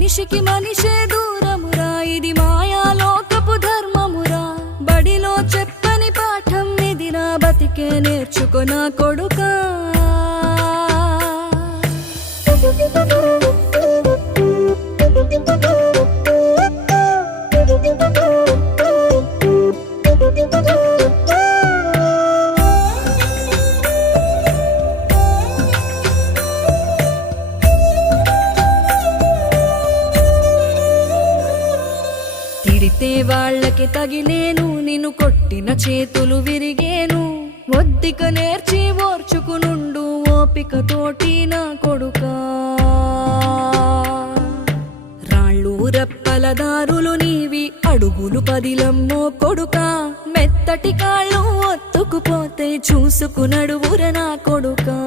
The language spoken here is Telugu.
మనిషికి మనిషే దూరమురా, ఇది మాయాలోకపు ధర్మమురా. బడిలో చెప్పని పాఠం ఇదిరా, బతికే నేర్చుకో నా కొడుకా. తిడితే వాళ్ళకి తగిలేను, నిన్ను కొట్టిన చేతులు విరిగేను. ఒద్దిక నేర్చి ఓర్చుకునుండు ఓపిక తోటి నా కొడుకా. రాళ్ళు రెప్పల దారులు నీవి, అడుగులు పదిలమ్మో కొడుకా. మెత్తటి కాళ్ళు ఒత్తుకుపోతే చూసుకునడువుర నా కొడుకా.